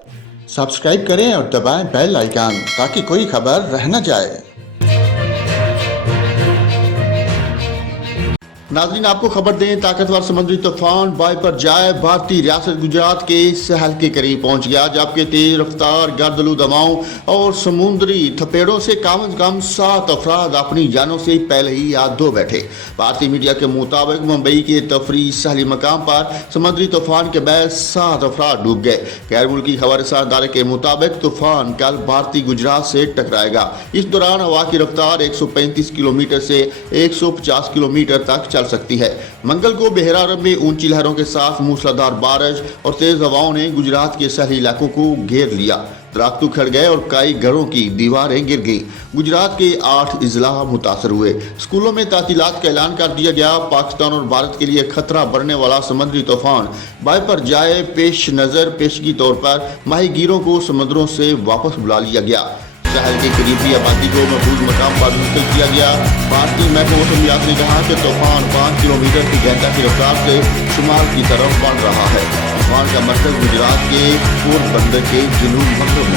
Subscribe करें और दबाएं बेल आइकन ताकि कोई खबर रह न जाए। नाज़रीन, आपको खबर दें, ताकतवर समुद्री तूफान बाइपरजॉय भारतीय रियासत गुजरात के सहल के करीब पहुंच गया, जबकि तेज रफ्तार गर्दलू दबाव और समुद्री थपेड़ों से कम से कम 7 अफराद अपनी जानों से पहले ही हाथ धो बैठे। भारतीय मीडिया के मुताबिक मुंबई के तफरी सहली मकाम पर समुद्री तूफान के बाद 7 अफराद डूब गए। गैर मुल्की खबरसां इदारे के मुताबिक तूफान कल भारतीय गुजरात से टकराएगा। इस दौरान हवा की रफ्तार 135 किलोमीटर से 150 किलोमीटर तक चल सकती है। मंगल को बहरा अरब में ऊंची लहरों के साथ मूसलाधार बारिश और तेज हवाओं ने गुजरात के शहरी इलाकों को घेर लिया। दरख्त उखड़ गए और कई घरों की दीवारें गिर गईं। गुजरात के 8 इजला मुतासर हुए। स्कूलों में तातीलात का ऐलान कर दिया गया। पाकिस्तान और भारत के लिए खतरा बढ़ने वाला समुद्री तूफान बाइपरजॉय पेश नज़र पेशगी तौर पर माहीगीरों को समुद्रों से वापस बुला लिया गया। शहर के करीबी आबादी को महफूज मकाम पर मुंतकिल किया गया। भारतीय महकमा मौसमियात ने कहा कि तूफान 5 किलोमीटर की घंटा की रफ्तार से शुमाल की तरफ बढ़ रहा है। तूफान का मरकज गुजरात के पोरबंदर के जनूब मगरब